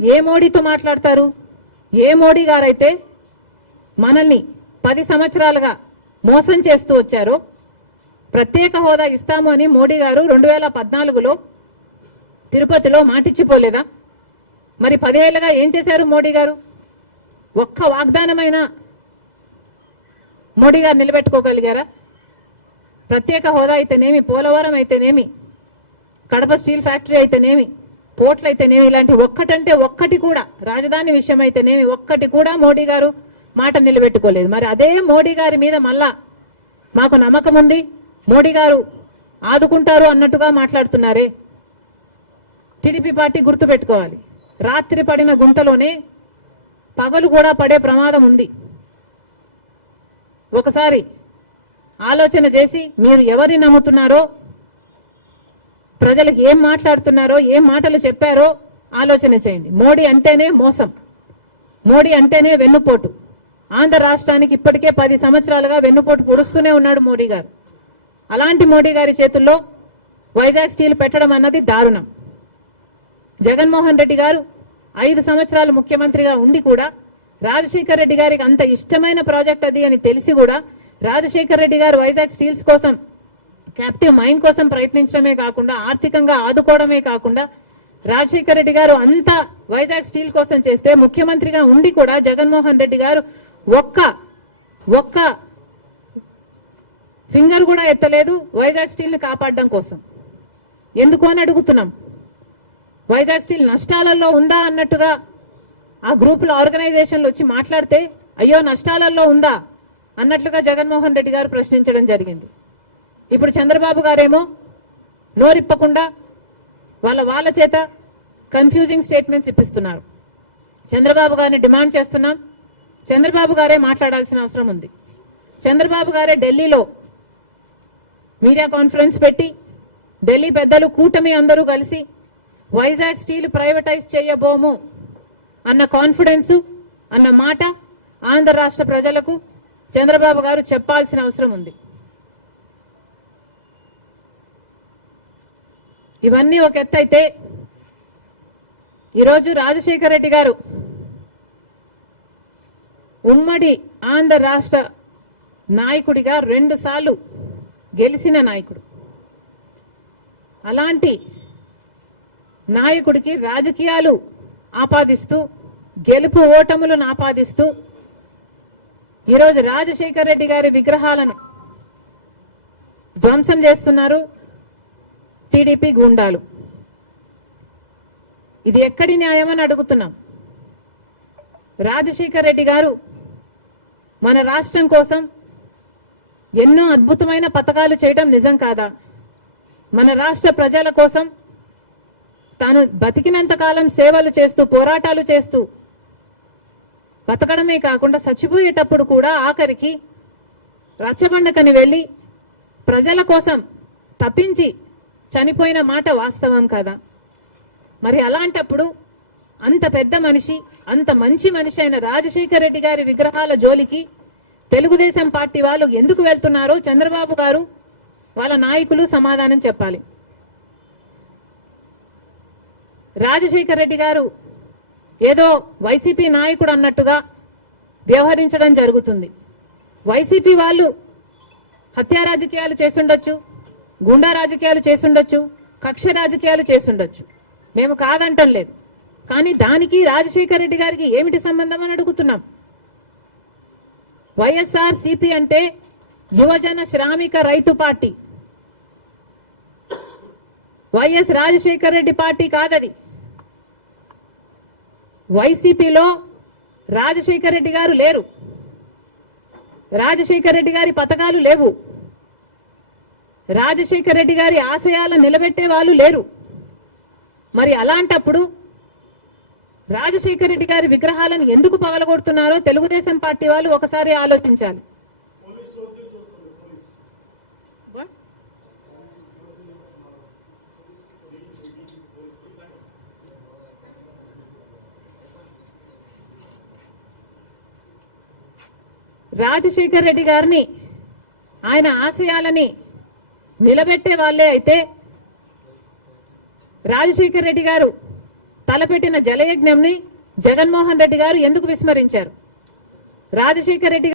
ఏ మోడీతో మాట్లాడతారు? ఏ మోడీ గారైతే మనల్ని పది సంవత్సరాలుగా మోసం చేస్తూ వచ్చారో ప్రత్యేక హోదా ఇస్తాము అని మోడీ గారు రెండు వేల పద్నాలుగులో తిరుపతిలో మాటిచ్చిపోలేదా? మరి పదేళ్ళగా ఏం చేశారు మోడీ గారు? ఒక్క వాగ్దానమైన మోడీ గారు నిలబెట్టుకోగలిగారా? ప్రత్యేక హోదా అయితేనేమి పోలవరం అయితేనేమి కడప స్టీల్ ఫ్యాక్టరీ అయితేనేమి పోర్ట్లు ఇలాంటి ఒక్కటంటే ఒక్కటి కూడా రాజధాని విషయం అయితేనేమి ఒక్కటి కూడా మోడీ గారు మాట నిలబెట్టుకోలేదు. మరి అదే మోడీ గారి మీద మళ్ళా మాకు నమ్మకం ఉంది? మోడీ గారు ఆదుకుంటారు అన్నట్టుగా మాట్లాడుతున్నారే? టీడీపీ పార్టీ గుర్తుపెట్టుకోవాలి. రాత్రి పడిన గుంటలోనే పగలు కూడా పడే ప్రమాదం ఉంది. ఒకసారి ఆలోచన చేసి మీరు ఎవరిని నమ్ముతున్నారో ప్రజలకు ఏం మాట్లాడుతున్నారో ఏం మాటలు చెప్పారో ఆలోచన చేయండి. మోడీ అంటేనే మోసం. మోడీ అంటేనే వెన్నుపోటు. ఆంధ్ర రాష్ట్రానికి ఇప్పటికే పది సంవత్సరాలుగా వెన్నుపోటు పొడుస్తూనే ఉన్నాడు మోడీ గారు. అలాంటి మోడీ గారి చేతుల్లో వైజాగ్ స్టీల్ పెట్టడం అన్నది దారుణం. జగన్మోహన్ రెడ్డి గారు ఐదు సంవత్సరాలు ముఖ్యమంత్రిగా ఉండి కూడా రాజశేఖర్ రెడ్డి గారికి అంత ఇష్టమైన ప్రాజెక్ట్ అది అని తెలిసి కూడా రాజశేఖర్ రెడ్డి గారు వైజాగ్ స్టీల్స్ కోసం క్యాప్టివ్ మైండ్ కోసం ప్రయత్నించడమే కాకుండా ఆర్థికంగా ఆదుకోవడమే కాకుండా రాజశేఖర్ రెడ్డి గారు అంతా వైజాగ్ స్టీల్ కోసం చేస్తే ముఖ్యమంత్రిగా ఉండి కూడా జగన్మోహన్ రెడ్డి గారు ఒక్క ఒక్క ఫింగర్ కూడా ఎత్తలేదు వైజాగ్ స్టీల్ని కాపాడడం కోసం. ఎందుకు అని అడుగుతున్నాం. వైజాగ్ స్టీల్ నష్టాలలో ఉందా అన్నట్టుగా ఆ గ్రూపుల ఆర్గనైజేషన్లు వచ్చి మాట్లాడితే అయ్యో నష్టాలలో ఉందా అన్నట్లుగా జగన్మోహన్ రెడ్డి గారు ప్రశ్నించడం జరిగింది. ఇప్పుడు చంద్రబాబు గారేమో నోరిప్పకుండా వాళ్ళ వాళ్ళ చేత కన్ఫ్యూజింగ్ స్టేట్మెంట్స్ ఇప్పిస్తున్నారు. చంద్రబాబు గారిని డిమాండ్ చేస్తున్నాం. చంద్రబాబు గారే మాట్లాడాల్సిన అవసరం ఉంది. చంద్రబాబు గారే ఢిల్లీలో మీడియా కాన్ఫరెన్స్ పెట్టి ఢిల్లీ పెద్దలు కూటమి అందరూ కలిసి వైజాగ్ స్టీల్ ప్రైవేటైజ్ చేయబోము అన్న కాన్ఫిడెన్స్ అన్న మాట ఆంధ్ర రాష్ట్ర ప్రజలకు చంద్రబాబు గారు చెప్పాల్సిన అవసరం ఉంది. ఇవన్నీ ఒక ఎత్తైతే ఈరోజు రాజశేఖర రెడ్డి గారు ఉమ్మడి ఆంధ్ర రాష్ట్ర నాయకుడిగా రెండుసార్లు గెలిచిన నాయకుడు. అలాంటి నాయకుడికి రాజకీయాలు ఆపాదిస్తూ గెలుపు ఓటములను ఆపాదిస్తూ ఈరోజు రాజశేఖర రెడ్డి గారి విగ్రహాలను ధ్వంసం చేస్తున్నారు. టీడీపీ గూండాలు. ఇది ఎక్కడి న్యాయమని అడుగుతున్నాం. రాజశేఖర్ రెడ్డి గారు మన రాష్ట్రం కోసం ఎన్నో అద్భుతమైన పథకాలు చేయడం నిజం కాదా? మన రాష్ట్ర ప్రజల కోసం తాను బతికినంత కాలం సేవలు చేస్తూ పోరాటాలు చేస్తూ బతకడమే కాకుండా చచ్చిపోయేటప్పుడు కూడా ఆఖరికి రచ్చబండకని వెళ్ళి ప్రజల కోసం తప్పించి చనిపోయిన మాట వాస్తవం కదా? మరి అలాంటప్పుడు అంత పెద్ద మనిషి అంత మంచి మనిషి అయిన రాజశేఖర రెడ్డి గారి విగ్రహాల జోలికి తెలుగుదేశం పార్టీ వాళ్ళు ఎందుకు వెళ్తున్నారో చంద్రబాబు గారు వాళ్ళ నాయకులు సమాధానం చెప్పాలి. రాజశేఖర రెడ్డి గారు ఏదో వైసీపీ నాయకుడు అన్నట్టుగా వ్యవహరించడం జరుగుతుంది. వైసీపీ వాళ్ళు హత్యా రాజకీయాలు చేస్తుండొచ్చు. గుండా రాజకీయాలు చేసుండొచ్చు కక్ష రాజకీయాలు చేసుండొచ్చు. మేము కాదంటం లేదు. కానీ దానికి రాజశేఖర రెడ్డి గారికి ఏమిటి సంబంధం అని అడుగుతున్నాం? వైఎస్ఆర్ సిపి అంటే యువజన శ్రామిక రైతు party. YS Rajasekhara Reddy party కాదది. వైసీపీలో రాజశేఖర రెడ్డి గారు లేరు. రాజశేఖర రెడ్డి గారి పథకాలు లేవు. రాజశేఖర రెడ్డి గారి ఆశయాలను నిలబెట్టే వాళ్ళు లేరు. మరి అలాంటప్పుడు రాజశేఖర రెడ్డి గారి విగ్రహాలను ఎందుకు పగలగొడుతున్నారో తెలుగుదేశం పార్టీ వాళ్ళు ఒకసారి ఆలోచించాలి. రాజశేఖర్ రెడ్డి గారిని ఆయన ఆశయాలని నిలబెట్టే వాళ్ళే అయితే రాజశేఖర్ రెడ్డి గారు తలపెట్టిన జలయజ్ఞంని జగన్మోహన్ రెడ్డి గారు ఎందుకు విస్మరించారు? రాజశేఖర్ రెడ్డి